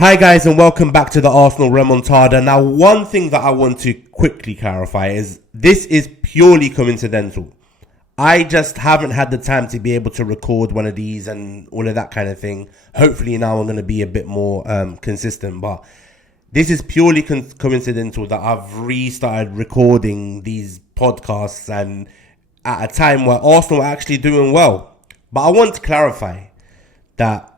Hi guys, and welcome back to the Arsenal Remontada. Now, one thing that I want to quickly clarify is this is purely coincidental. I just haven't had the time to be able to record one of these and all of that kind of thing. Hopefully now I'm going to be a bit more consistent, but this is purely coincidental that I've restarted recording these podcasts and at a time where Arsenal are actually doing well. But I want to clarify that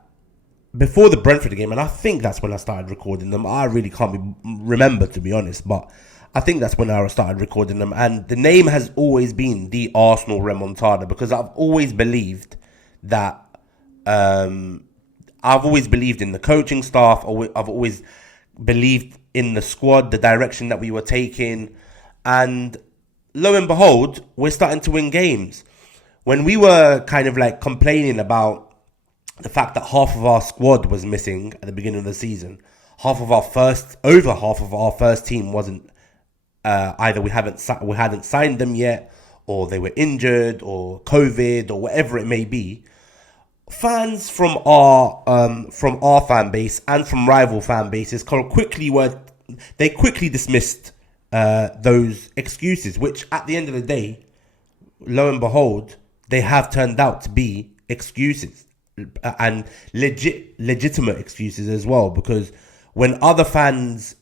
before the Brentford game, and I think that's when I started recording them. I really can't remember, to be honest, but I think that's when I started recording them. And the name has always been the Arsenal Remontada because I've always believed that I've always believed in the coaching staff. I've always believed in the squad, the direction that we were taking, and lo and behold, we're starting to win games. When we were kind of like complaining about the fact that half of our squad was missing at the beginning of the season, over half of our first team wasn't either we hadn't signed them yet, or they were injured, or COVID, or whatever it may be. Fans from our fan base and from rival fan bases quickly dismissed those excuses, which at the end of the day, lo and behold, they have turned out to be excuses. And legitimate excuses as well, because when other clubs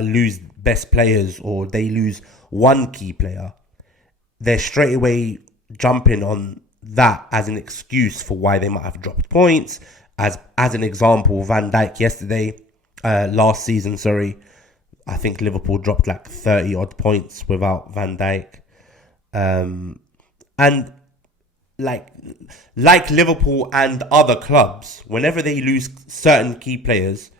lose best players or they lose one key player, they're straight away jumping on that as an excuse for why they might have dropped points. As an example, Van Dijk last season, I think Liverpool dropped like 30 odd points without Van Dijk, and like Liverpool and other clubs, whenever they lose certain key players,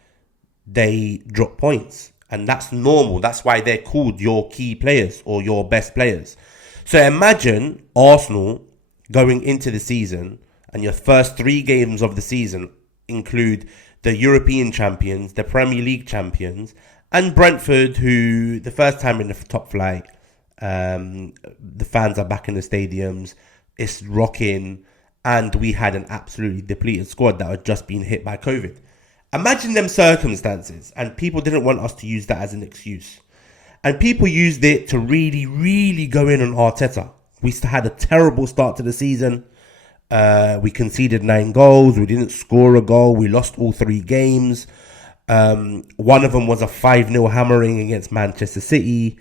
they drop points. And that's normal. That's why they're called your key players or your best players. So imagine Arsenal going into the season and your first 3 games of the season include the European champions, the Premier League champions, and Brentford, who the first time in the top flight, the fans are back in the stadiums, it's rocking, and we had an absolutely depleted squad that had just been hit by COVID. Imagine them circumstances, and people didn't want us to use that as an excuse. And people used it to really, really go in on Arteta. We had a terrible start to the season. We conceded 9 goals. We didn't score a goal. We lost all 3 games. One of them was a 5-0 hammering against Manchester City.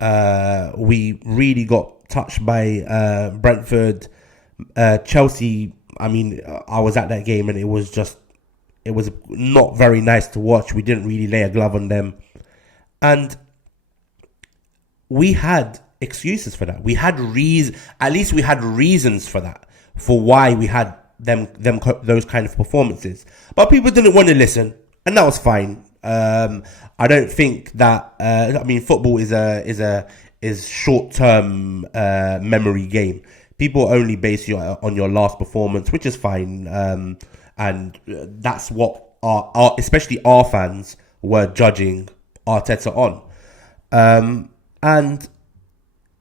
We really got touched by Brentford. Chelsea, I mean, I was at that game and it was not very nice to watch. We didn't really lay a glove on them. And we had excuses for that. At least we had reasons for that, for why we had those kind of performances. But people didn't want to listen, and that was fine. I don't think that. Football is short-term memory game. People only base you on your last performance, which is fine, and that's what especially our fans were judging Arteta on. And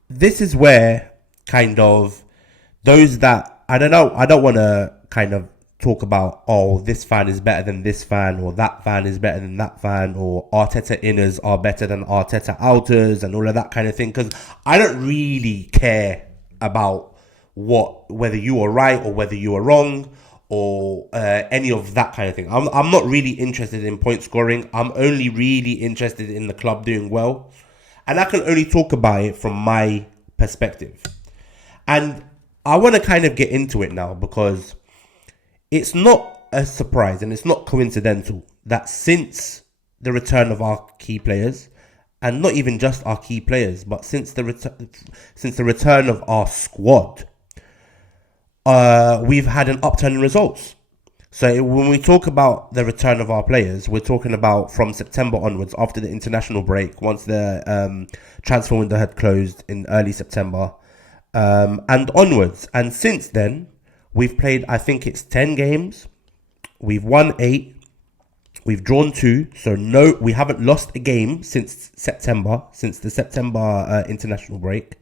this is where kind of those that I don't want to kind of talk about, oh, this fan is better than this fan, or that fan is better than that fan, or Arteta inners are better than Arteta outers, and all of that kind of thing, because I don't really care about whether you are right or whether you are wrong, or any of that kind of thing. I'm not really interested in point scoring. I'm only really interested in the club doing well, and I can only talk about it from my perspective. And I want to kind of get into it now, because it's not a surprise and it's not coincidental that since the return of our key players, and not even just our key players, but since the return of our squad, we've had an upturn in results. So when we talk about the return of our players, we're talking about from September onwards, after the international break, once the transfer window had closed in early September, and onwards. And since then, we've played, I think it's 10 games. We've won 8. We've drawn 2. So no, we haven't lost a game since the September international break.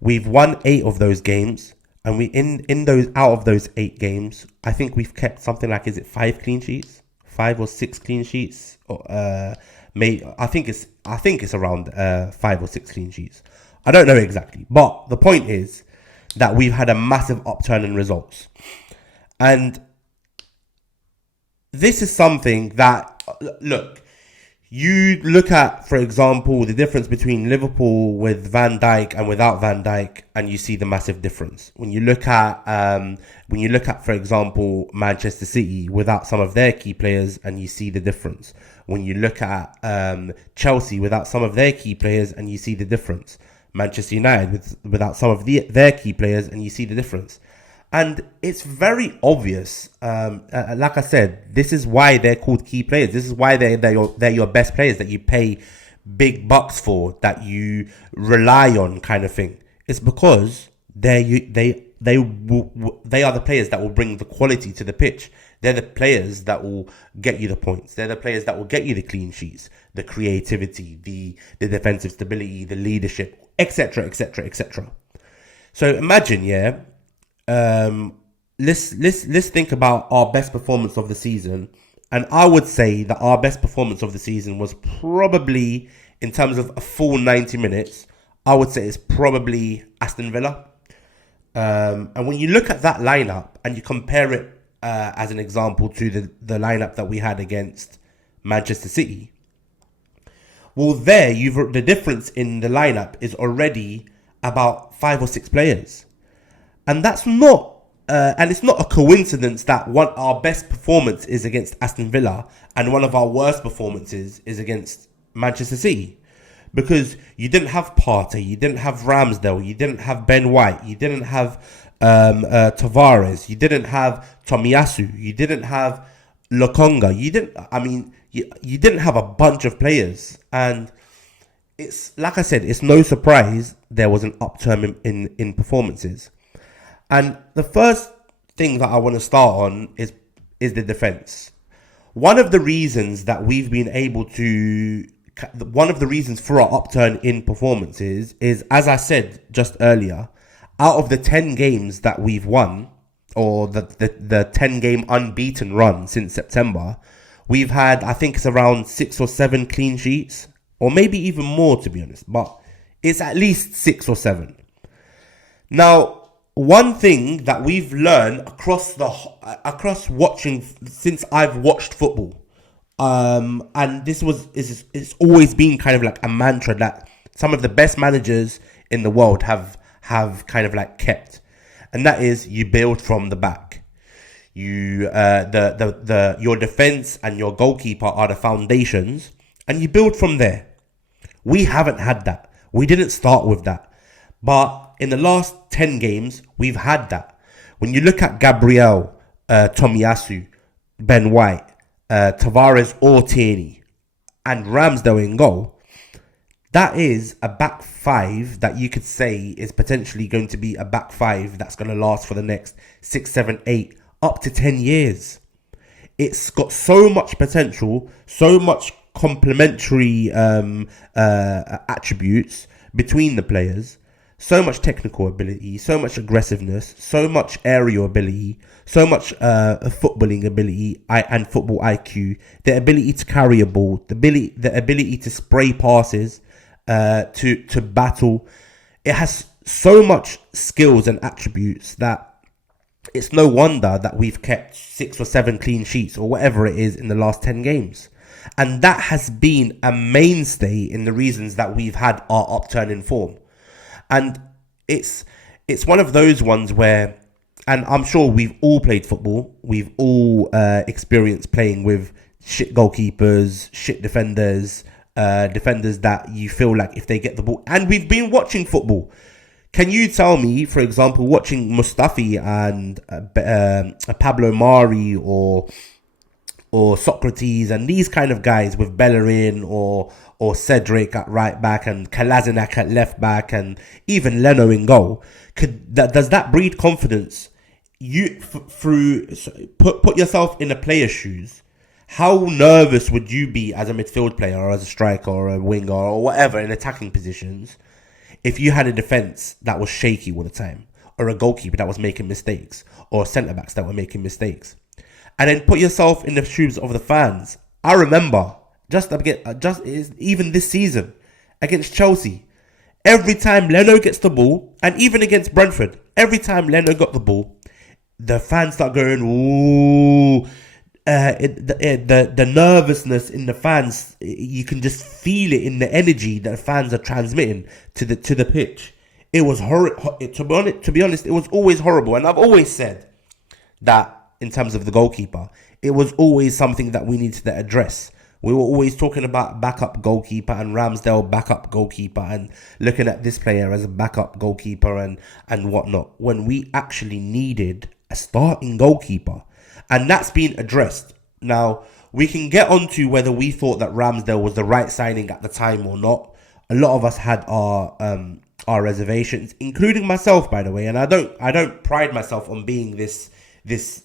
We've won 8 of those games. And out of those 8 games, I think we've kept something like, is it 5 clean sheets? clean sheets. I think it's around 5 or 6 clean sheets. I don't know exactly, but the point is that we've had a massive upturn in results, and this is something that, look, you look at, for example, the difference between Liverpool with Van Dijk and without Van Dijk, and you see the massive difference. When you look at, for example, Manchester City without some of their key players, and you see the difference. When you look at Chelsea without some of their key players, and you see the difference. Manchester United without some of their key players, and you see the difference. And it's very obvious. Like I said, this is why they're called key players. This is why they're your best players that you pay big bucks for, that you rely on, kind of thing. It's because they are the players that will bring the quality to the pitch. They're the players that will get you the points. They're the players that will get you the clean sheets, the creativity, the defensive stability, the leadership, etc., etc., etc. So imagine, let's think about our best performance of the season, and I would say that our best performance of the season was probably, in terms of a full 90 minutes, I would say it's probably Aston Villa. And when you look at that lineup and you compare it as an example to the lineup that we had against Manchester City, well, the difference in the lineup is already about 5 or 6 players. And that's not, and it's not a coincidence that our best performance is against Aston Villa and one of our worst performances is against Manchester City. Because you didn't have Partey, you didn't have Ramsdale, you didn't have Ben White, you didn't have Tavares, you didn't have Tomiyasu, you didn't have Lokonga, you didn't have a bunch of players. And it's, like I said, it's no surprise there was an upturn in performances. And the first thing that I want to start on is the defense. One of the reasons for our upturn in performances is, as I said just earlier, out of the 10 games that we've won, or the 10-game unbeaten run since September, we've had, I think it's around 6 or 7 clean sheets, or maybe even more, to be honest, but it's at least 6 or 7. Now, one thing that we've learned across watching, since I've watched football, and it's always been kind of like a mantra that some of the best managers in the world have kind of like kept, and that is, you build from the back. Your defense and your goalkeeper are the foundations, and you build from there. We haven't had that. We didn't start with that, but in the last 10 games, we've had that. When you look at Gabriel, Tomiyasu, Ben White, Tavares or Tierney, and Ramsdale in goal, that is a back five that you could say is potentially going to be a back five that's going to last for the next 6, 7, 8, up to 10 years. It's got so much potential, so much complementary attributes between the players. So much technical ability, so much aggressiveness, so much aerial ability, so much footballing ability and football IQ, the ability to carry a ball, the ability to spray passes, to battle. It has so much skills and attributes that it's no wonder that we've kept 6 or 7 clean sheets or whatever it is in the last 10 games. And that has been a mainstay in the reasons that we've had our upturn in form. And it's one of those ones where, and I'm sure we've all played football, we've all experienced playing with shit goalkeepers, shit defenders, defenders that you feel like if they get the ball, and we've been watching football. Can you tell me, for example, watching Mustafi and Pablo Mari or Socrates and these kind of guys with Bellerin or Cedric at right back and Kolasinac at left back and even Leno in goal, does that breed confidence? Put yourself in a player's shoes. How nervous would you be as a midfield player or as a striker or a winger or whatever in attacking positions if you had a defense that was shaky all the time, or a goalkeeper that was making mistakes, or centre backs that were making mistakes? and then put yourself in the shoes of the fans. I remember even this season against Chelsea, every time Leno gets the ball, and even against Brentford, every time Leno got the ball, the fans start going, ooh. The nervousness in the fans, you can just feel it in the energy that the fans are transmitting to the pitch. It was horrible. To be honest, it was always horrible. And I've always said that in terms of the goalkeeper, it was always something that we needed to address. We were always talking about backup goalkeeper and Ramsdale backup goalkeeper and looking at this player as a backup goalkeeper and whatnot, when we actually needed a starting goalkeeper. And that's been addressed. Now, we can get onto whether we thought that Ramsdale was the right signing at the time or not. A lot of us had our reservations, including myself, by the way. And I don't pride myself on being this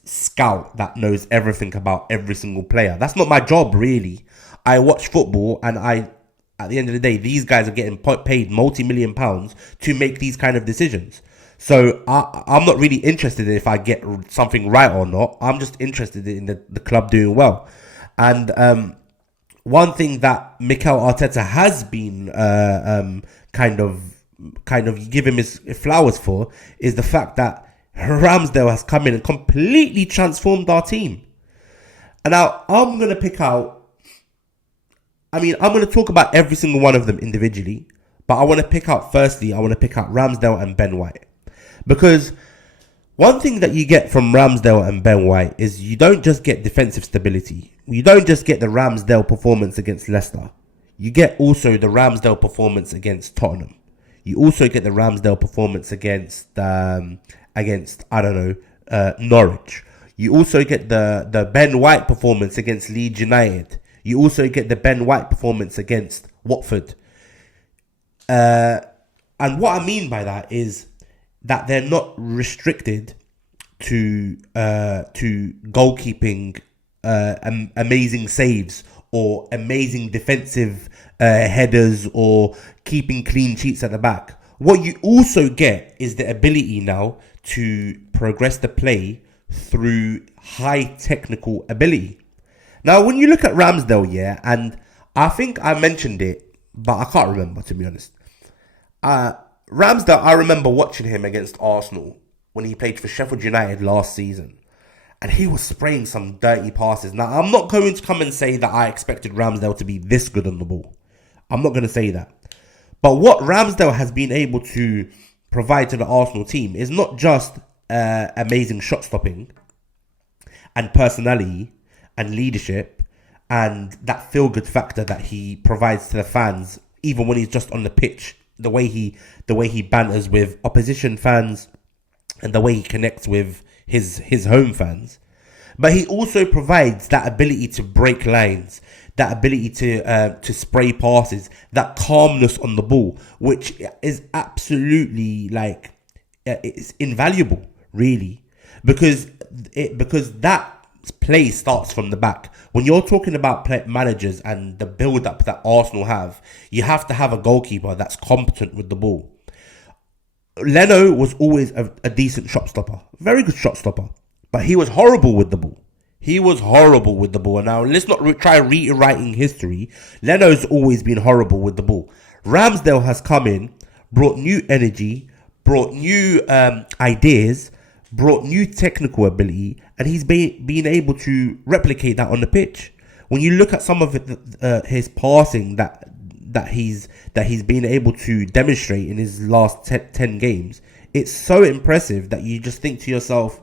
scout that knows everything about every single player. That's not my job, really. I watch football, and at the end of the day, these guys are getting paid multi-million pounds to make these kind of decisions. So I'm not really interested in if I get something right or not. I'm just interested in the club doing well. And one thing that Mikel Arteta has been kind of give him his flowers for is the fact that Ramsdale has come in and completely transformed our team. And now I'm going to pick out, I'm going to talk about every single one of them individually, but I want to pick out Ramsdale and Ben White. Because one thing that you get from Ramsdale and Ben White is you don't just get defensive stability. You don't just get the Ramsdale performance against Leicester. You get also the Ramsdale performance against Tottenham. You also get the Ramsdale performance against Norwich. You also get the Ben White performance against Leeds United. You also get the Ben White performance against Watford. And what I mean by that is that they're not restricted to goalkeeping, amazing saves or amazing defensive headers or keeping clean sheets at the back. What you also get is the ability now to progress the play through high technical ability. Now, when you look at Ramsdale, and I think I mentioned it, but I can't remember, to be honest. Ramsdale, I remember watching him against Arsenal when he played for Sheffield United last season. And he was spraying some dirty passes. Now, I'm not going to come and say that I expected Ramsdale to be this good on the ball. I'm not going to say that. But what Ramsdale has been able to provide to the Arsenal team is not just amazing shot stopping and personality and leadership and that feel-good factor that he provides to the fans, even when he's just on the pitch. The way he banters with opposition fans and the way he connects with his home fans. But he also provides that ability to break lines, that ability to spray passes, that calmness on the ball, which is absolutely it's invaluable, really, because that play starts from the back. When you're talking about managers and the build-up that Arsenal have, you have to have a goalkeeper that's competent with the ball. Leno was always a decent shot stopper, very good shot stopper, but he was horrible with the ball. And now let's not try rewriting history. Leno's always been horrible with the ball. Ramsdale has come in, brought new energy, brought new ideas, brought new technical ability, and he's been able to replicate that on the pitch. When you look at some of his passing that he's been able to demonstrate in his last 10 games, it's so impressive that you just think to yourself,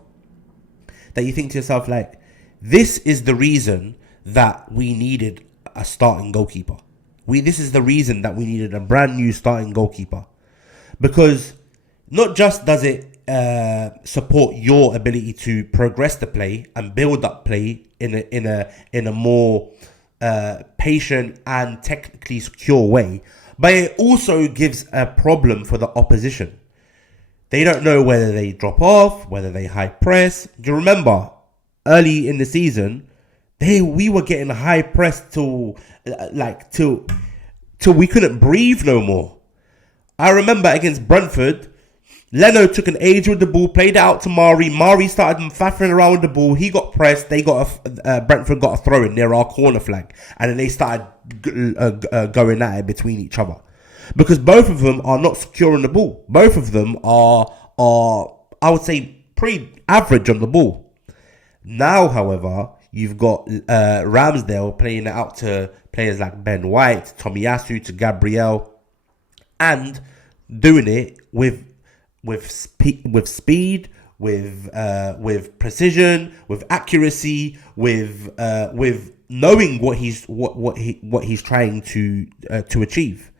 like, this is the reason that we needed a starting goalkeeper. This is the reason that we needed a brand new starting goalkeeper, because not just does it support your ability to progress the play and build up play in a more patient and technically secure way, but it also gives a problem for the opposition. They don't know whether they drop off, whether they high press. Do you remember early in the season, we were getting high press till we couldn't breathe no more. I remember against Brentford, Leno took an age with the ball, played it out to Mari. Mari started faffing around with the ball. He got pressed. Brentford got a throw in near our corner flag, and then they started going at it between each other, because both of them are not secure on the ball. Both of them are I would say pretty average on the ball. Now, however, you've got Ramsdale playing it out to players like Ben White, Tomiyasu, to Gabriel, and doing it with speed, with precision, with accuracy, with knowing what he's trying to achieve.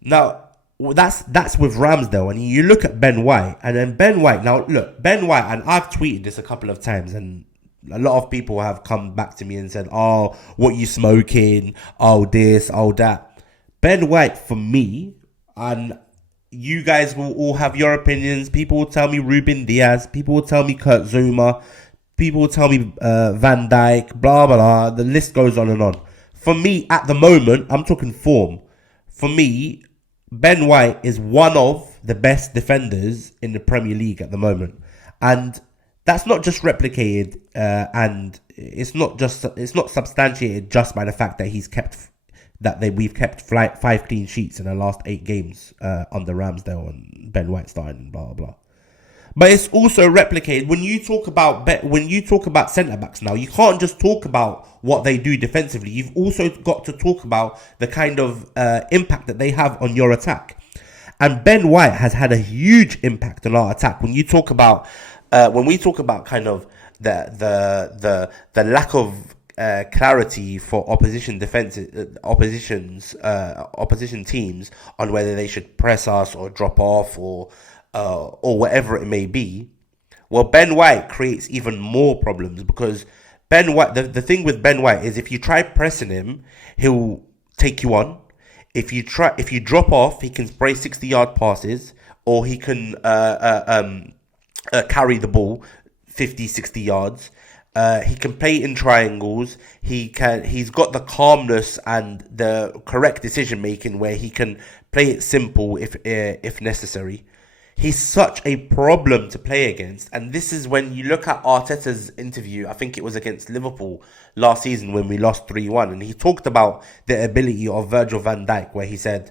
Now, that's with Ramsdale, and you look at Ben White, and then Ben White. Now, look, Ben White, and I've tweeted this a couple of times, and a lot of people have come back to me and said, "Oh, what you smoking? Oh, this, oh that." Ben White, for me, and you guys will all have your opinions. People will tell me Ruben Diaz. People will tell me Kurt Zouma. People will tell me Van Dijk. Blah, blah, blah. The list goes on and on. For me, at the moment, I'm talking form. For me, Ben White is one of the best defenders in the Premier League at the moment. And that's not just replicated and it's not substantiated just by the fact that we've kept 5 clean sheets in the last 8 games under Ramsdale and Ben White starting and blah blah blah. But it's also replicated when you talk about centre backs. Now, you can't just talk about what they do defensively. You've also got to talk about the kind of impact that they have on your attack. And Ben White has had a huge impact on our attack. When we talk about kind of the lack of clarity for opposition teams on whether they should press us or drop off or whatever it may be. Well, Ben White creates even more problems, because Ben White, the thing with Ben White is, if you try pressing him, he'll take you on. If you drop off, he can spray 60-yard passes, or he can carry the ball 50, 60 yards. He can play in triangles. He's got the calmness and the correct decision making where he can play it simple if necessary. He's such a problem to play against, and this is when you look at Arteta's interview. I think it was against Liverpool last season when we lost 3-1, and he talked about the ability of Virgil van Dijk, where he said,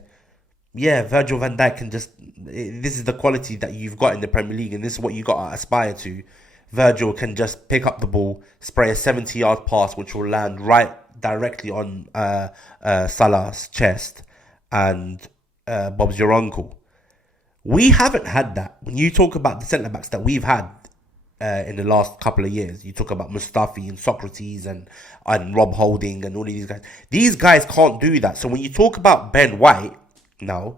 "Yeah, Virgil van Dijk can just. This is the quality that you've got in the Premier League, and this is what you got to aspire to. Virgil can just pick up the ball, spray a 70-yard pass, which will land right directly on Salah's chest, and Bob's your uncle." We haven't had that. When you talk about the centre-backs that we've had in the last couple of years, you talk about Mustafi and Socrates and Rob Holding and all of these guys. These guys can't do that. So when you talk about Ben White now,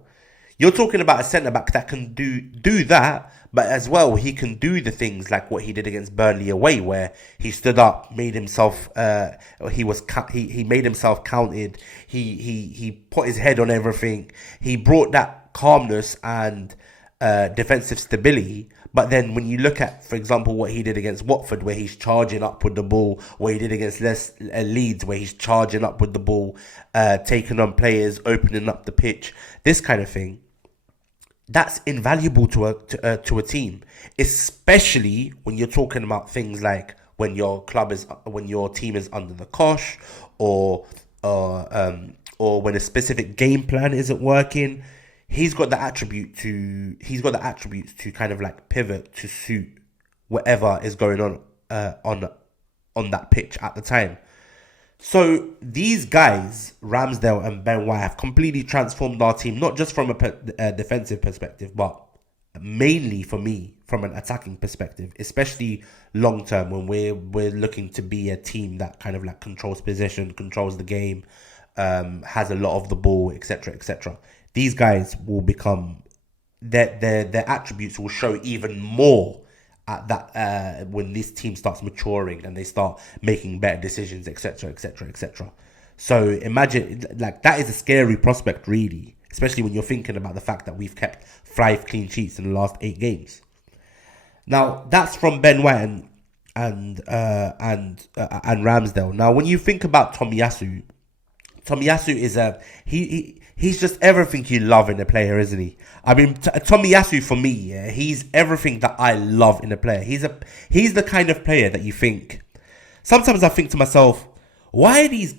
you're talking about a centre-back that can do that, but as well, he can do the things like what he did against Burnley away, where he stood up, made himself, he made himself counted, he put his head on everything, he brought that calmness and defensive stability. But then when you look at, for example, what he did against Watford, where he's charging up with the ball, what he did against Leeds, where he's charging up with the ball, taking on players, opening up the pitch, this kind of thing, that's invaluable to a team, especially when you're talking about things like when your team is under the cosh, or when a specific game plan isn't working. He's got the attributes to kind of like pivot to suit whatever is going on that pitch at the time. So these guys, Ramsdale and Ben White, have completely transformed our team, not just from a defensive perspective, but mainly for me from an attacking perspective, especially long term when we're looking to be a team that kind of like controls possession, controls the game, has a lot of the ball, etc., etc. These guys will become their attributes will show even more at that when this team starts maturing and they start making better decisions, etc., etc., etc. So imagine, like, that is a scary prospect, really, especially when you're thinking about the fact that we've kept 5 clean sheets in the last 8 games. Now that's from Ben White and Ramsdale. Now when you think about Tomiyasu Tomiyasu is he's just everything you love in a player, isn't he? I mean, Tomiyasu for me, yeah, he's everything that I love in a player. He's the kind of player that you think. Sometimes I think to myself, why are these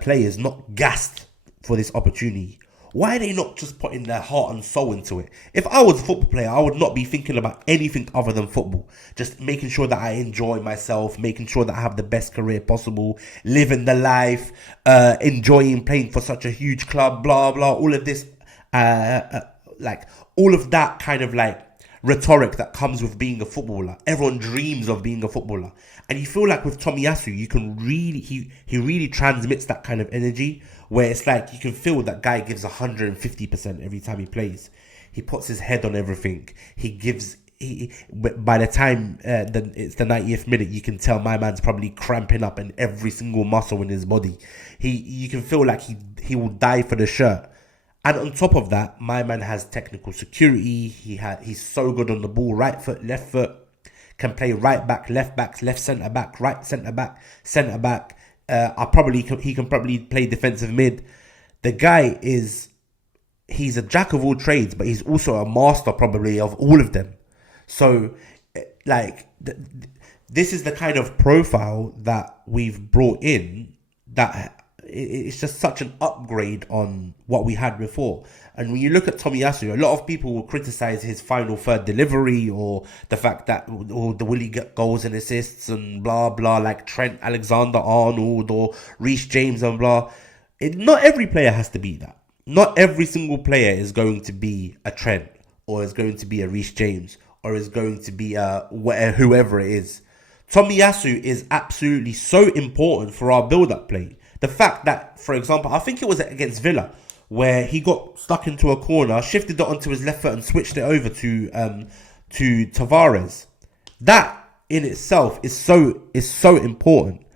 players not gassed for this opportunity? Why are they not just putting their heart and soul into it? If I was a football player, I would not be thinking about anything other than football. Just making sure that I enjoy myself, making sure that I have the best career possible, living the life, enjoying playing for such a huge club, blah, blah, all of this, like, all of that kind of, like, rhetoric that comes with being a footballer. Everyone dreams of being a footballer. And you feel like with Tomiyasu, you can really, he really transmits that kind of energy where it's like you can feel that guy gives 150% every time he plays. He puts his head on everything. By the time it's the 90th minute, you can tell my man's probably cramping up in every single muscle in his body. You can feel like he will die for the shirt. And on top of that, my man has technical security. He's so good on the ball, right foot, left foot, can play right back, left centre back, right centre back, centre back. He can probably play defensive mid. The guy he's a jack of all trades, but he's also a master probably of all of them. So, like, this is the kind of profile that we've brought in that it's just such an upgrade on what we had before. And when you look at Tomiyasu, a lot of people will criticize his final third delivery or the fact that will he get goals and assists and blah blah, like Trent Alexander-Arnold or Reece James and blah. Not every player has to be that. Not every single player is going to be a Trent or is going to be a Reece James or is going to be whoever it is. Tomiyasu is absolutely so important for our build-up play. The fact that, for example, I think it was against Villa, where he got stuck into a corner, shifted it onto his left foot and switched it over to Tavares. That in itself is so important.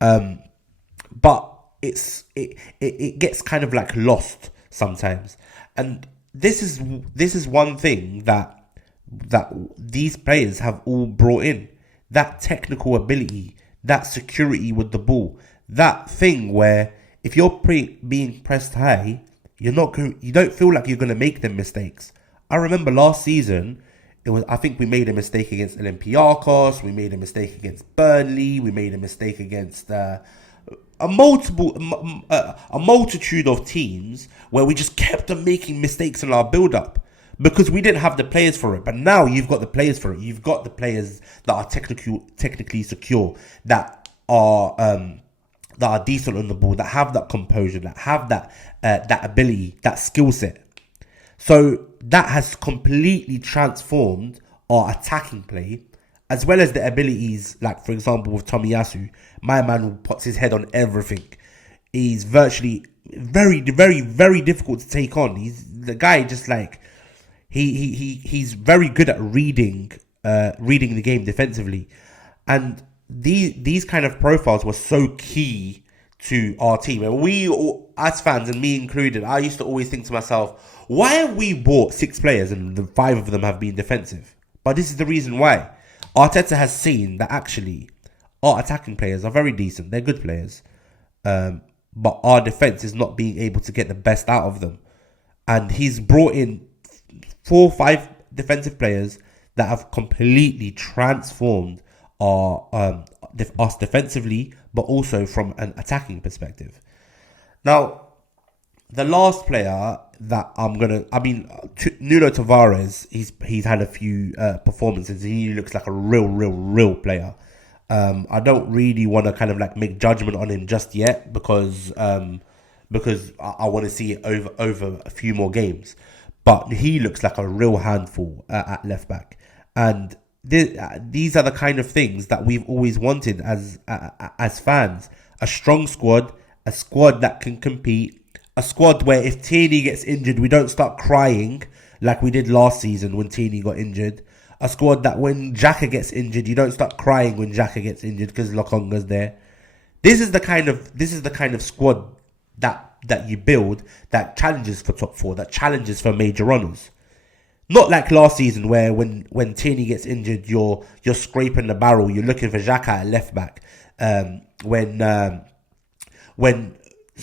But it gets kind of like lost sometimes. And this is one thing that these players have all brought in. That technical ability, that security with the ball. That thing where if you're being pressed high, you don't feel like you're going to make them mistakes. I remember last season, I think we made a mistake against Olympiacos, we made a mistake against Burnley, we made a mistake against a multitude of teams where we just kept on making mistakes in our build-up because we didn't have the players for it. But now you've got the players for it. You've got the players that are technically secure, that are decent on the ball, that have that composure, that have that ability, that skill set. So that has completely transformed our attacking play, as well as the abilities, like for example with Tomiyasu, my man who puts his head on everything. He's virtually very, very, very difficult to take on. He's the guy just like he's very good at reading the game defensively, and these kind of profiles were so key to our team. And we, as fans, and me included, I used to always think to myself, why have we bought 6 players and the 5 of them have been defensive? But this is the reason why. Arteta has seen that actually our attacking players are very decent. They're good players. But our defense is not being able to get the best out of them. And he's brought in 4 or 5 defensive players that have completely transformed us defensively, but also from an attacking perspective. Now, the last player that Nuno Tavares, he's had a few performances. He looks like a real player. I don't really want to kind of like make judgment on him just yet because I want to see it over a few more games. But he looks like a real handful at left back, and these are the kind of things that we've always wanted as fans. A strong squad, a squad that can compete, a squad where if Tierney gets injured, we don't start crying like we did last season when Tierney got injured. A squad that when Xhaka gets injured, you don't start crying when Xhaka gets injured because Lokonga's there. This is the kind of squad that you build that challenges for top 4, that challenges for major honours. Not like last season where when Tierney gets injured, you're scraping the barrel, you're looking for Xhaka at left back. When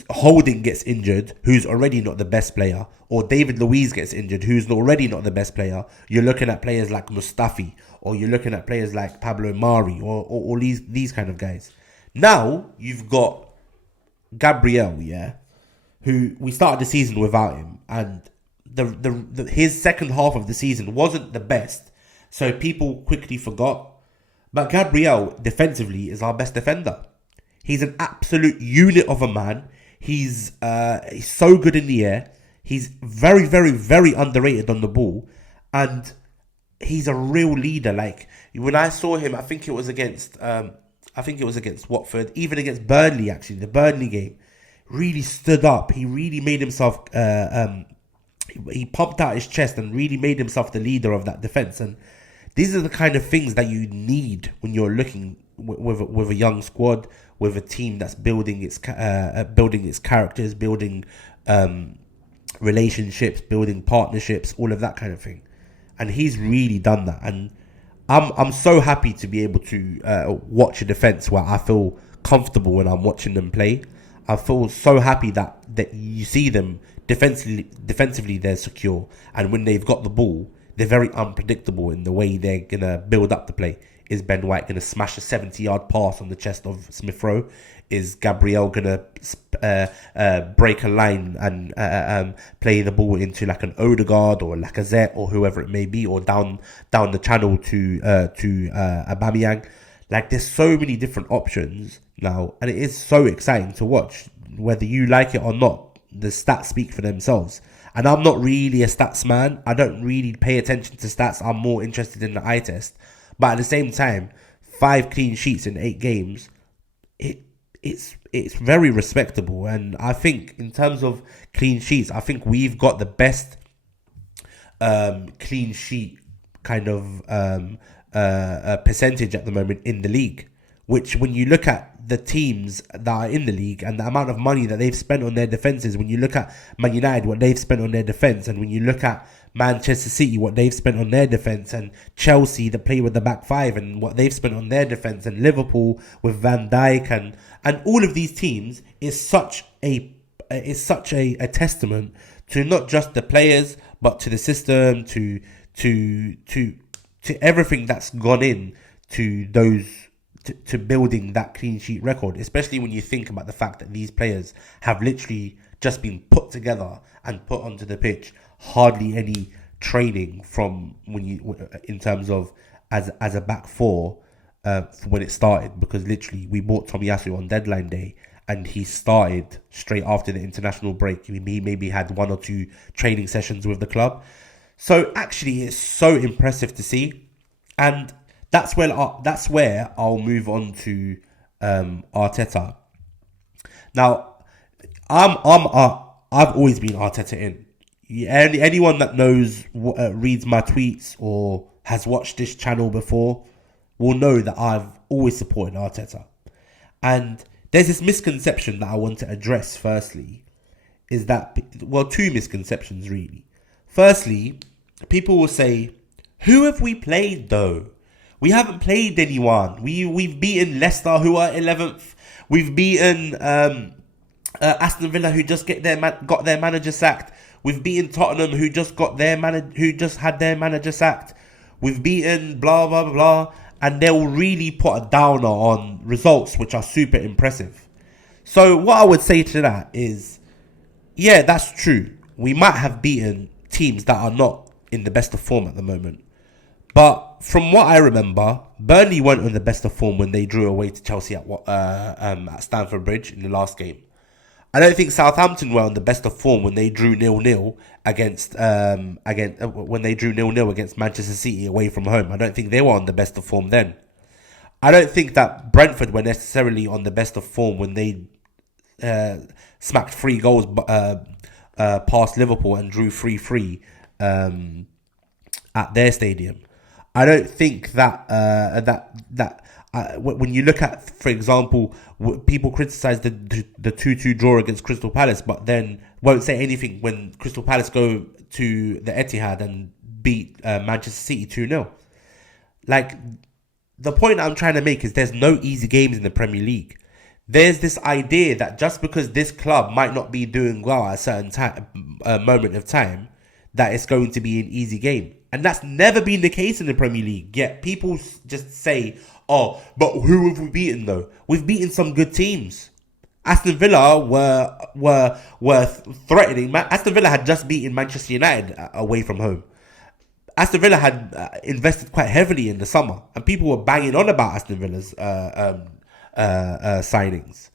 Holding gets injured, who's already not the best player, or David Luiz gets injured, who's already not the best player, you're looking at players like Mustafi, or you're looking at players like Pablo Mari, or these kind of guys. Now you've got Gabriel, yeah, who we started the season without him, and his second half of the season wasn't the best, so people quickly forgot. But Gabriel defensively is our best defender. He's an absolute unit of a man. He's so good in the air. He's very, very, very underrated on the ball, and he's a real leader. Like when I saw him, I think it was against Watford, even against Burnley. Actually, the Burnley game, really stood up. He really made himself. He pumped out his chest and really made himself the leader of that defense. And these are the kind of things that you need when you're looking with a young squad, with a team that's building its characters, building relationships, building partnerships, all of that kind of thing. And he's really done that. And I'm so happy to be able to watch a defense where I feel comfortable when I'm watching them play. I feel so happy that you see them defensively they're secure, and when they've got the ball, they're very unpredictable in the way they're gonna build up the play. Is Ben White gonna smash a 70-yard pass on the chest of Smith Rowe? Is Gabriel gonna break a line and play the ball into like an Odegaard or Lacazette or whoever it may be, or down the channel to Aubameyang? Like, there's so many different options now, and it is so exciting to watch. Whether you like it or not, the stats speak for themselves. And I'm not really a stats man. I don't really pay attention to stats. I'm more interested in the eye test. But at the same time, 5 clean sheets in 8 games, it's very respectable. And I think in terms of clean sheets, I think we've got the best clean sheet kind of percentage at the moment in the league. Which, when you look at the teams that are in the league and the amount of money that they've spent on their defences, when you look at Man United, what they've spent on their defence, and when you look at Manchester City, what they've spent on their defence, and Chelsea, that play with the back five, and what they've spent on their defence, and Liverpool with Van Dijk, and all of these teams, is such a testament to not just the players, but to the system, to everything that's gone in to those. To building that clean sheet record, especially when you think about the fact that these players have literally just been put together and put onto the pitch. Hardly any training from in terms of as a back four when it started, because literally we bought Tomiyasu on deadline day and he started straight after the international break. He maybe had 1 or 2 training sessions with the club. So actually, it's so impressive to see. And that's where I'll move on to Arteta. Now, I've always been Arteta in. Anyone that knows, reads my tweets or has watched this channel before will know that I've always supported Arteta. And there's this misconception that I want to address. Firstly, is that, well, 2 misconceptions really. Firstly, people will say, "Who have we played though? We haven't played anyone. We've beaten Leicester, who are 11th. We've beaten Aston Villa, who just got their manager sacked. We've beaten Tottenham, who just had their manager sacked. We've beaten blah blah blah blah." And they'll really put a downer on results, which are super impressive. So what I would say to that is, yeah, that's true. We might have beaten teams that are not in the best of form at the moment. But from what I remember, Burnley weren't in the best of form when they drew away to Chelsea at Stamford Bridge in the last game. I don't think Southampton were in the best of form when they drew 0-0 against Manchester City away from home. I don't think they were on the best of form then. I don't think that Brentford were necessarily on the best of form when they smacked 3 goals past Liverpool and drew 3-3 at their stadium. I don't think that when you look at, for example, people criticise the 2-2 draw against Crystal Palace, but then won't say anything when Crystal Palace go to the Etihad and beat Manchester City 2-0. Like, the point I'm trying to make is there's no easy games in the Premier League. There's this idea that just because this club might not be doing well at a certain time, moment of time, that it's going to be an easy game. And that's never been the case in the Premier League. Yet people just say, oh, but who have we beaten though? We've beaten some good teams. Aston Villa were threatening. Aston Villa had just beaten Manchester United away from home. Aston Villa had invested quite heavily in the summer, and people were banging on about Aston Villa's signings.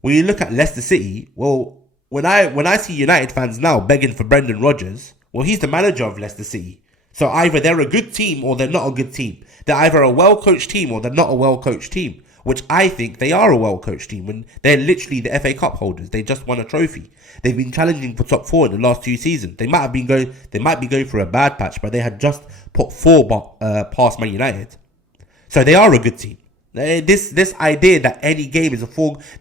When you look at Leicester City, well, when I see United fans now begging for Brendan Rodgers, well, he's the manager of Leicester City. So either they're a good team or they're not a good team. They're either a well-coached team or they're not a well-coached team, which I think they are a well-coached team when they're literally the FA Cup holders. They just won a trophy. They've been challenging for top 4 in the last 2 seasons. They might be going through a bad patch, but they had just put 4 past Man United. So they are a good team. This idea that any game is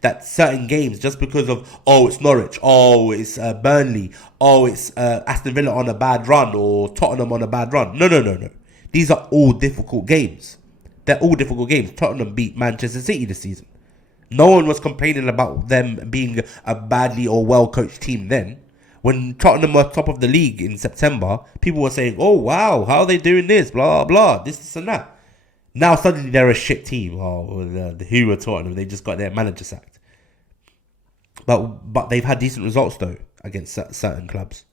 that certain games, just because of, oh, it's Norwich, oh, it's Burnley, oh, it's Aston Villa on a bad run or Tottenham on a bad run. No. These are all difficult games. They're all difficult games. Tottenham beat Manchester City this season. No one was complaining about them being a badly or well-coached team then. When Tottenham were top of the league in September, people were saying, oh, wow, how are they doing this? Blah, blah, this and that. Now suddenly they're a shit team. Oh, who are Tottenham? They just got their manager sacked. But they've had decent results though against certain clubs.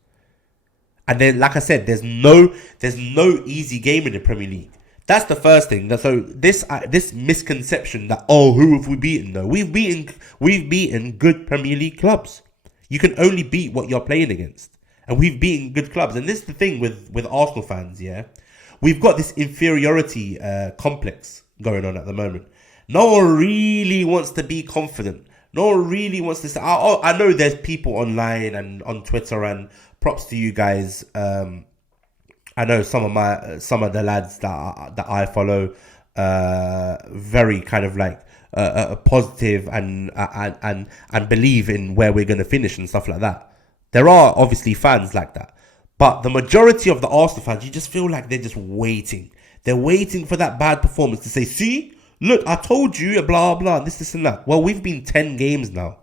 And then, like I said, there's no easy game in the Premier League. That's the first thing. So this misconception that, oh, who have we beaten though? We've beaten good Premier League clubs. You can only beat what you're playing against, and we've beaten good clubs. And this is the thing with Arsenal fans, yeah. We've got this inferiority complex going on at the moment. No one really wants to be confident. No one really wants to say, I know there's people online and on Twitter, and props to you guys. I know some of the lads that I follow, very kind of like positive and believe in where we're going to finish and stuff like that. There are obviously fans like that. But the majority of the Arsenal fans, you just feel like they're just waiting. They're waiting for that bad performance to say, see, look, I told you, blah, blah, this and that. Well, we've been 10 games now.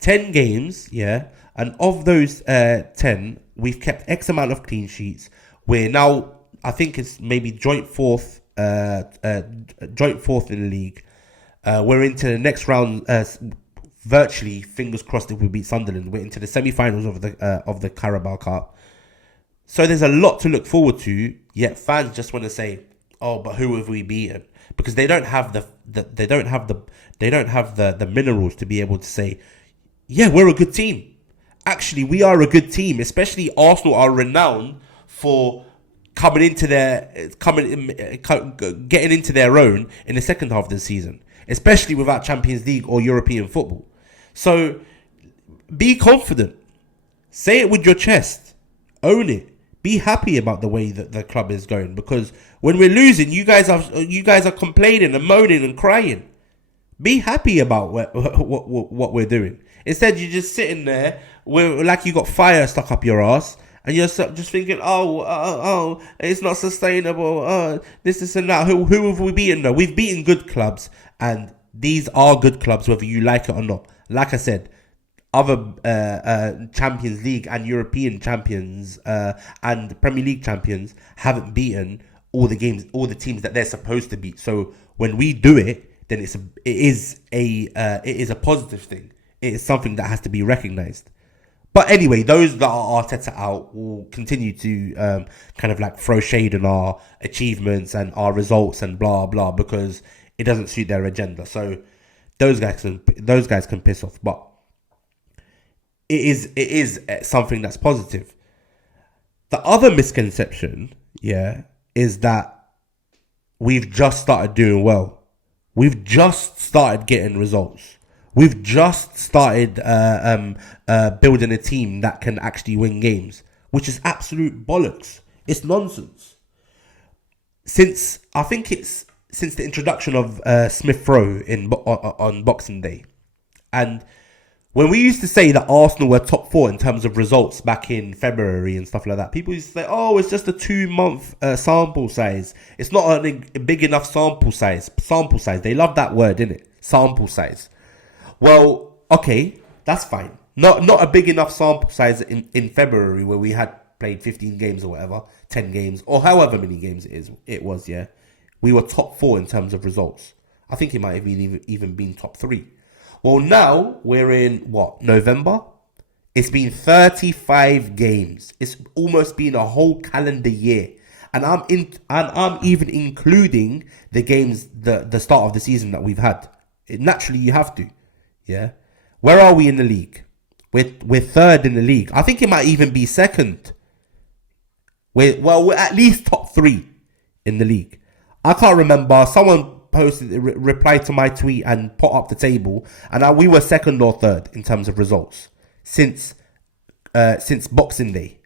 10 games, yeah. And of those 10, we've kept X amount of clean sheets. We're now, I think it's maybe joint fourth in the league. We're into the next round, virtually, fingers crossed if we beat Sunderland. We're into the semi-finals of the Carabao Cup. So there's a lot to look forward to, yet fans just want to say, "Oh, but who have we beaten?" Because they don't have the minerals to be able to say, "Yeah, we're a good team." Actually, we are a good team. Especially Arsenal are renowned for getting into their own in the second half of the season, especially without Champions League or European football. So be confident. Say it with your chest. Own it. Be happy about the way that the club is going, because when we're losing, you guys are complaining and moaning and crying. Be happy about what we're doing. Instead, you're just sitting there like you got fire stuck up your ass, and you're just thinking, oh, it's not sustainable. This and that. Who have we beaten? No, we've beaten good clubs, and these are good clubs, whether you like it or not. Like I said, other Champions League and European champions and Premier League champions haven't beaten all the teams that they're supposed to beat. So when we do it, then it is a positive thing. It is something that has to be recognised. But anyway, those that are Arteta out will continue to kind of like throw shade on our achievements and our results and blah blah, because it doesn't suit their agenda. So those guys can piss off. But it is something that's positive. The other misconception, is that we've just started doing well. We've just started getting results. We've just started building a team that can actually win games, which is absolute bollocks. It's nonsense. Since the introduction of Smith Rowe on Boxing Day, and when we used to say that Arsenal were top 4 in terms of results back in February and stuff like that, people used to say, oh, it's just a 2-month sample size. It's not a big enough sample size. Sample size. They love that word, innit? Sample size. Well, okay, that's fine. Not a big enough sample size in February where we had played 15 games or whatever, 10 games, or however many games it was, yeah. We were top 4 in terms of results. I think it might have been even been top 3. Well, now we're in, what, November? It's been 35 games. It's almost been a whole calendar year. And I'm even including the games, the start of the season that we've had. Naturally, you have to. Yeah. Where are we in the league? We're third in the league. I think it might even be second. We're at least top 3 in the league. I can't remember. Someone posted, replied to my tweet and put up the table, and we were second or third in terms of results since Boxing Day.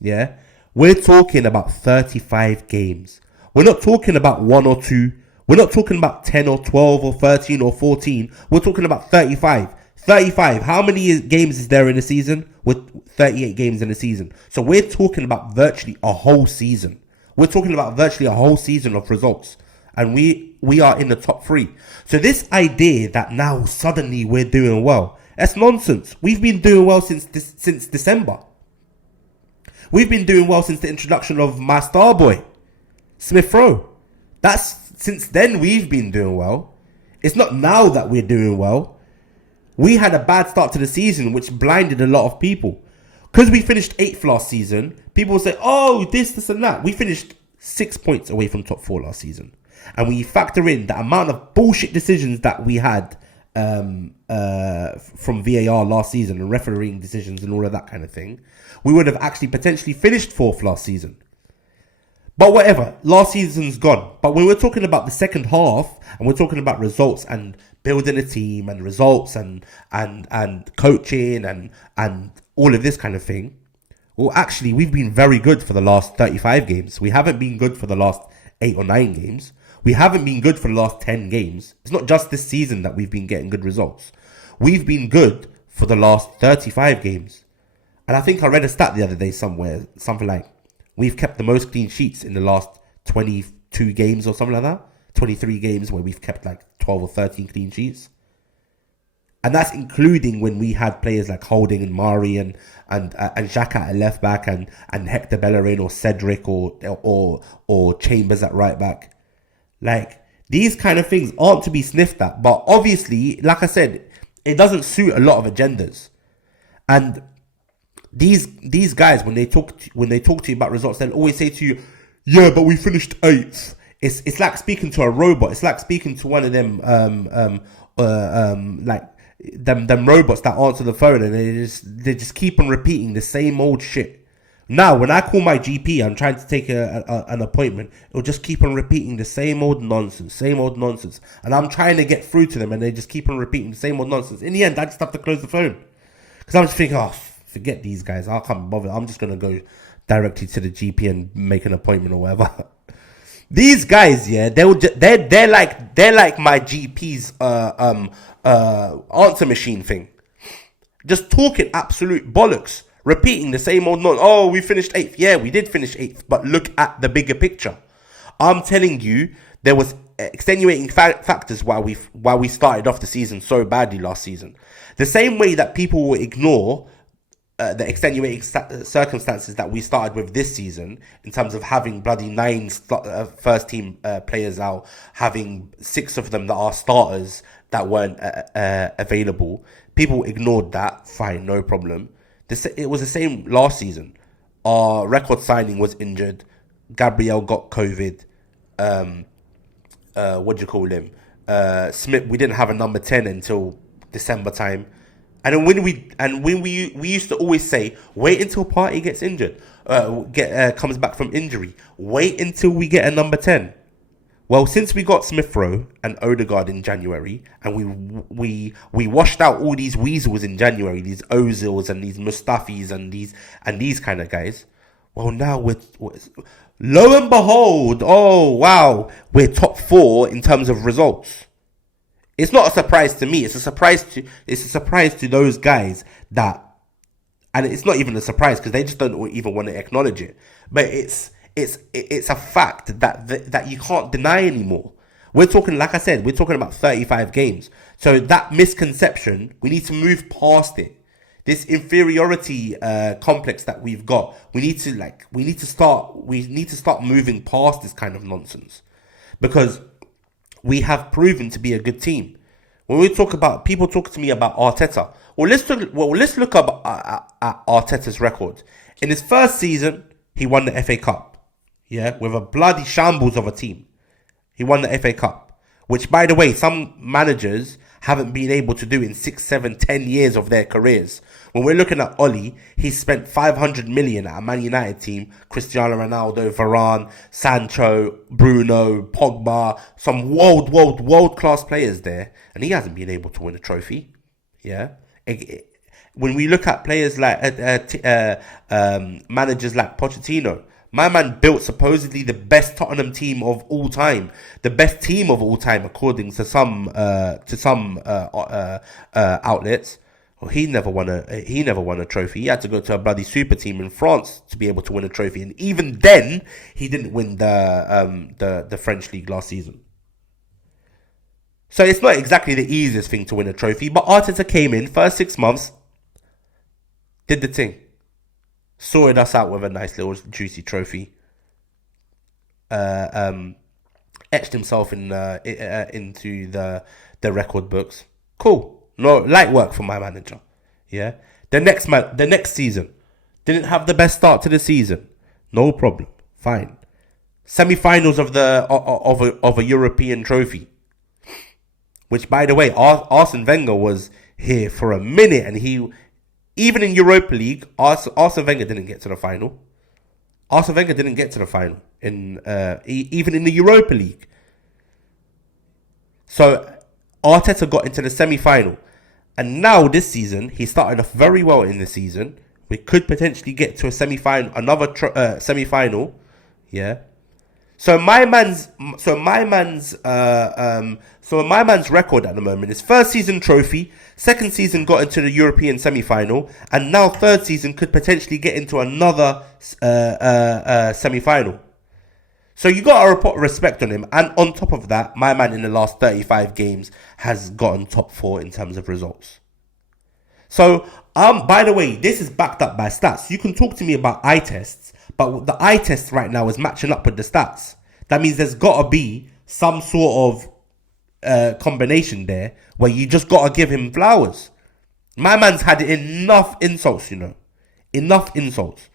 Yeah, we're talking about 35 games. We're not talking about 1 or 2. We're not talking about 10 or 12 or 13 or 14. We're talking about 35. 35. How many games is there in a season? With 38 games in a season. So we're talking about virtually a whole season. We're talking about virtually a whole season of results. And we are in the top 3. So this idea that now suddenly we're doing well, that's nonsense. We've been doing well since December. We've been doing well since the introduction of my star boy, Smith Rowe. Since then we've been doing well. It's not now that we're doing well. We had a bad start to the season, which blinded a lot of people. Because we finished 8th last season, people will say, oh, this and that. We finished 6 points away from top 4 last season. And we factor in the amount of bullshit decisions that we had from VAR last season and refereeing decisions and all of that kind of thing, we would have actually potentially finished 4th last season. But whatever, last season's gone. But when we're talking about the second half and we're talking about results and building a team and results and coaching and all of this kind of thing, well, actually, we've been very good for the last 35 games. We haven't been good for the last 8 or 9 games. We haven't been good for the last 10 games. It's not just this season that we've been getting good results. We've been good for the last 35 games. And I think I read a stat the other day somewhere, something like, we've kept the most clean sheets in the last 22 games or something like that. 23 games where we've kept like 12 or 13 clean sheets. And that's including when we had players like Holding and Mari and Xhaka at left back and Hector Bellerin or Cedric or Chambers at right back. Like, these kind of things aren't to be sniffed at. But obviously, like I said, it doesn't suit a lot of agendas. And these guys, when they talk to you about results, they'll always say to you, yeah, but we finished 8th. It's like speaking to a robot. It's like speaking to one of them like them robots that answer the phone and they just keep on repeating the same old shit. Now, when I call my GP, I'm trying to take an appointment, it'll just keep on repeating the same old nonsense. And I'm trying to get through to them and they just keep on repeating the same old nonsense. In the end, I just have to close the phone. Because I'm just thinking, oh, forget these guys. I can't bother. I'm just going to go directly to the GP and make an appointment or whatever. These guys, yeah, they're like my GP's answer machine thing. Just talking absolute bollocks. Repeating the same old nonsense. Oh, we finished 8th. Yeah, we did finish 8th. But look at the bigger picture. I'm telling you, there was extenuating factors why we started off the season so badly last season. The same way that people will ignore the extenuating circumstances that we started with this season in terms of having bloody 9 first team players out, having 6 of them that are starters that weren't available. People ignored that. Fine, no problem. It was the same last season. Our record signing was injured. Gabriel got COVID. What do you call him? Smith. We didn't have a number 10 until December time. And when we used to always say, wait until Partey gets injured, comes back from injury. Wait until we get a number 10. Well, since we got Smith Rowe and Odegaard in January, and we washed out all these weasels in January, these Ozils and these Mustafis and these kind of guys. Well, now we're lo and behold, oh wow, we're top 4 in terms of results. It's not a surprise to me. It's a surprise to those guys that, and it's not even a surprise because they just don't even want to acknowledge it. But it's a fact that you can't deny anymore. We're talking, like I said, we're talking about 35 games. So that misconception, we need to move past it. This inferiority complex that we've got, we need to start moving past this kind of nonsense, because we have proven to be a good team. When we talk about, people talk to me about Arteta. Let's look up at Arteta's record. In his first season, he won the FA Cup. Yeah, with a bloody shambles of a team. He won the FA Cup, which, by the way, some managers haven't been able to do in 6, 7, 10 years of their careers. When we're looking at Oli, he spent 500 million at a Man United team. Cristiano Ronaldo, Varane, Sancho, Bruno, Pogba, some world class players there, and he hasn't been able to win a trophy. Yeah. When we look at players like managers like Pochettino, my man built supposedly the best Tottenham team of all time, the best team of all time, according to some outlets. Well, he never won a trophy. He had to go to a bloody super team in France to be able to win a trophy, and even then, he didn't win the French league last season. So it's not exactly the easiest thing to win a trophy, but Arteta came in first 6 months, did the thing. Sorted us out with a nice little juicy trophy. Etched himself into the record books. Cool. No, light work for my manager. Yeah. The next season, didn't have the best start to the season. No problem. Fine. Semi-finals of a European trophy. Which, by the way, Arsene Wenger was here for a minute, and even in Europa League, Arsene Wenger didn't get to the final. Arsene Wenger didn't get to the final even in the Europa League. So Arteta got into the semi-final, and now this season he started off very well in the season. We could potentially get to a semi-final, another semi-final. Yeah. So my man's record at the moment is first season trophy, second season got into the European semi-final, and now third season could potentially get into another semi-final. So you got to put respect on him, and on top of that, my man in the last 35 games has gotten top 4 in terms of results. So by the way, this is backed up by stats. You can talk to me about eye tests, but the eye test right now is matching up with the stats. That means there's got to be some sort of combination there where you just got to give him flowers. My man's had enough insults, enough insults.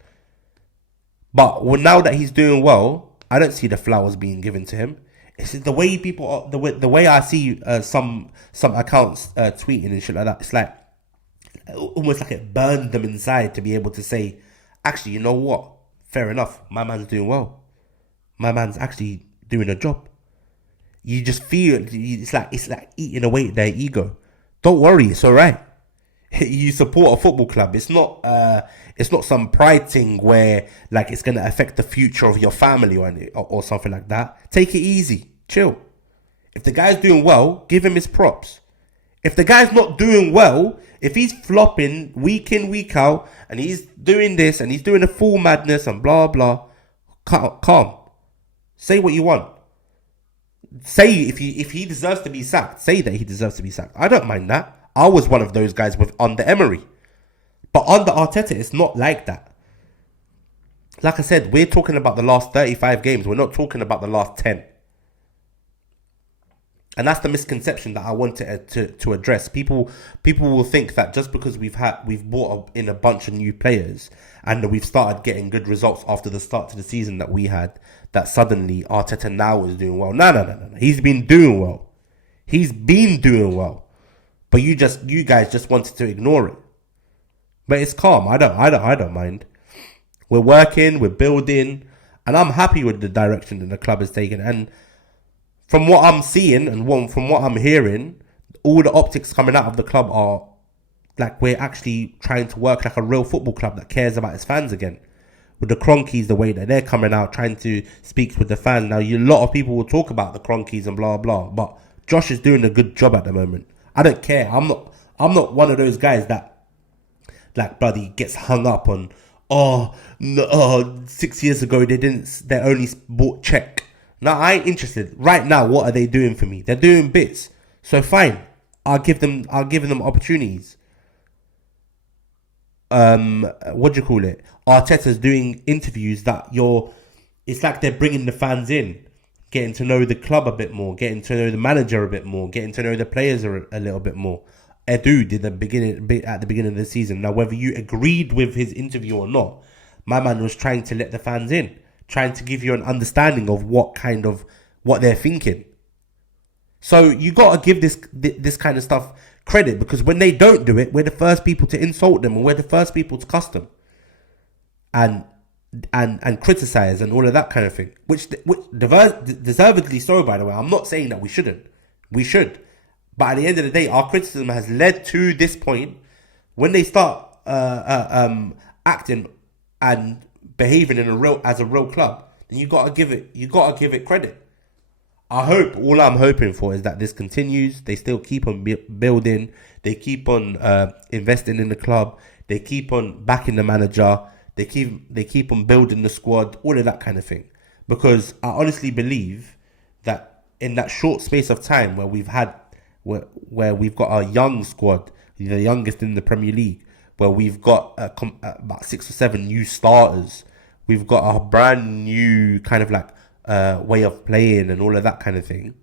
But now that he's doing well, I don't see the flowers being given to him. It's the way people, the way I see some accounts tweeting and shit like that. It's like almost like it burned them inside to be able to say, actually, you know what? Fair enough. My man's doing well. My man's actually doing a job. You just feel it's like eating away at their ego. Don't worry, it's all right. You support a football club. It's not some pride thing where like it's gonna affect the future of your family or something like that. Take it easy, chill. If the guy's doing well, give him his props. If the guy's not doing well, if he's flopping week in, week out, and he's doing this and he's doing a full madness and blah, blah, calm. Say what you want. Say if he deserves to be sacked, say that he deserves to be sacked. I don't mind that. I was one of those guys under Emery. But under Arteta, it's not like that. Like I said, we're talking about the last 35 games. We're not talking about the last 10. And that's the misconception that I wanted to address. People will think that just because we've brought in a bunch of new players and we've started getting good results after the start to the season that we had, that suddenly Arteta now is doing well. No. He's been doing well. He's been doing well. But you guys just wanted to ignore it. But it's calm. I don't mind. We're working, we're building, and I'm happy with the direction that the club is taking. And from what I'm seeing and from what I'm hearing, all the optics coming out of the club are like we're actually trying to work like a real football club that cares about its fans again. With the Cronkies, the way that they're coming out, trying to speak with the fans. Now, a lot of people will talk about the Cronkies and blah, blah, but Josh is doing a good job at the moment. I don't care. I'm not one of those guys that like bloody gets hung up on, 6 years ago they only bought Czech. Now I ain't interested. Right now, what are they doing for me? They're doing bits. So fine. I'll give them opportunities. What do you call it? Arteta's doing interviews that it's like they're bringing the fans in, getting to know the club a bit more, getting to know the manager a bit more, getting to know the players a little bit more. Edu did at the beginning of the season. Now, whether you agreed with his interview or not, my man was trying to let the fans in, trying to give you an understanding of what they're thinking. So you gotta give this kind of stuff credit, because when they don't do it, we're the first people to insult them, and we're the first people to cuss them and criticize and all of that kind of thing, which deservedly so, by the way. I'm not saying that we shouldn't. We should. But at the end of the day, our criticism has led to this point. When they start acting and behaving as a real club, then you gotta give it credit. All I'm hoping for is that this continues. They still keep on building. They keep on investing in the club. They keep on backing the manager. They keep on building the squad. All of that kind of thing. Because I honestly believe that in that short space of time where we've got a young squad, the youngest in the Premier League, where we've got about 6 or 7 new starters, we've got a brand new kind of like way of playing and all of that kind of thing.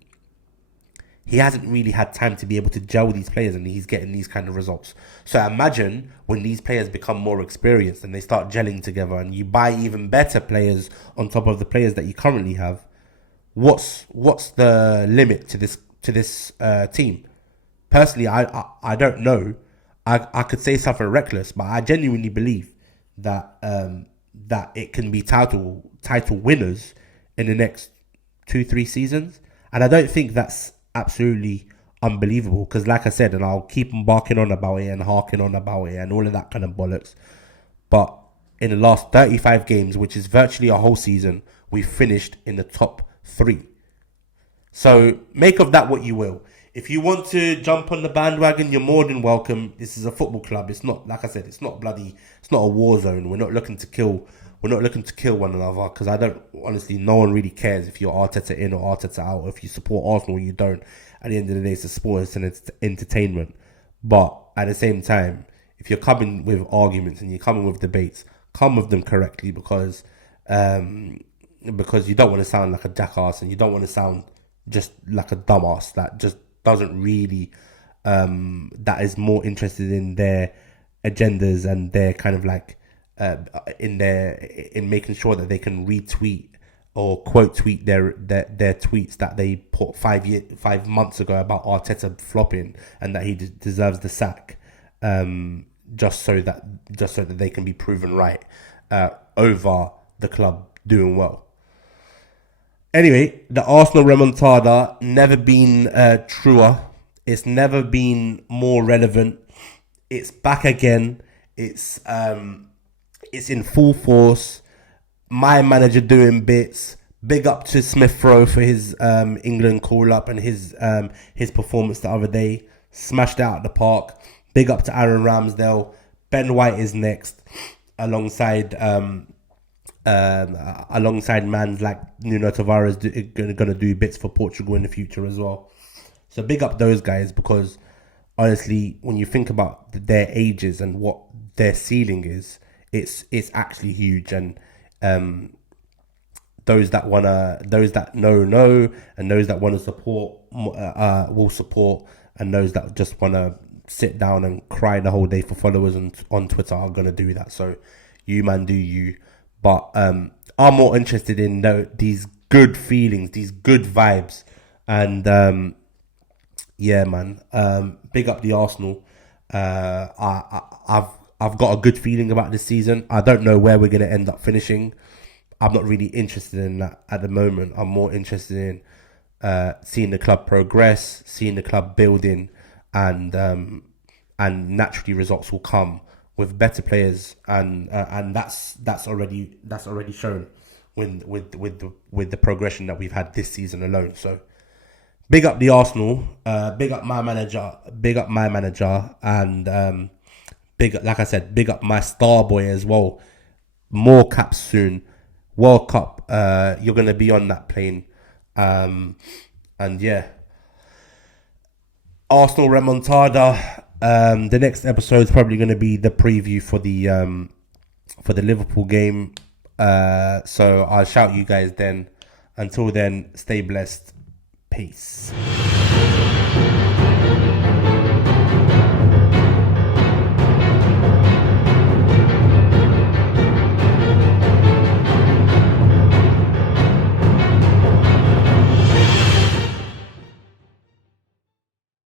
He hasn't really had time to be able to gel these players, and he's getting these kind of results. So imagine when these players become more experienced and they start gelling together, and you buy even better players on top of the players that you currently have. What's the limit to this team? Personally, I don't know. I could say something reckless, but I genuinely believe that that it can be title winners in the next 2-3 seasons. And I don't think that's absolutely unbelievable, because like I said, and I'll keep on barking on about it and harking on about it and all of that kind of bollocks, but in the last 35 games, which is virtually a whole season, we finished in the top 3. So make of that what you will. If you want to jump on the bandwagon, you're more than welcome. This is a football club. It's not, like I said, it's not a war zone. We're not looking to kill one another, because I don't, honestly, no one really cares if you're Arteta in or Arteta out, or if you support Arsenal or you don't. At the end of the day, it's a sport, it's an entertainment. But at the same time, if you're coming with arguments and you're coming with debates, come with them correctly, because you don't want to sound like a jackass, and you don't want to sound just like a dumbass that just doesn't really, that is more interested in their agendas and their kind of like, in making sure that they can retweet or quote tweet their tweets that they put 5 months ago about Arteta flopping and that he deserves the sack, just so that they can be proven right over the club doing well. Anyway, the Arsenal Remontada, never been truer. It's never been more relevant. It's back again. It's in full force. My manager doing bits. Big up to Smith Rowe for his England call up and his performance the other day. Smashed it out of the park. Big up to Aaron Ramsdale. Ben White is next, alongside mans like Nuno Tavares gonna do bits for Portugal in the future as well. So big up those guys, because honestly, when you think about their ages and what their ceiling is, it's actually huge. And those that know, and those that want to support will support, and those that just want to sit down and cry the whole day for followers on Twitter are gonna do that. So you man, do you. But I'm more interested in these good feelings, these good vibes, and yeah, man. Big up the Arsenal. I've got a good feeling about this season. I don't know where we're gonna end up finishing. I'm not really interested in that at the moment. I'm more interested in seeing the club progress, seeing the club building, and naturally results will come with better players, and that's already shown with the progression that we've had this season alone. So big up the Arsenal, big up my manager, and like I said, big up my star boy as well. More caps soon. World Cup, you're gonna be on that plane. And yeah, Arsenal Remontada. The next episode is probably going to be the preview for the Liverpool game. So I'll shout you guys then. Until then, stay blessed. Peace.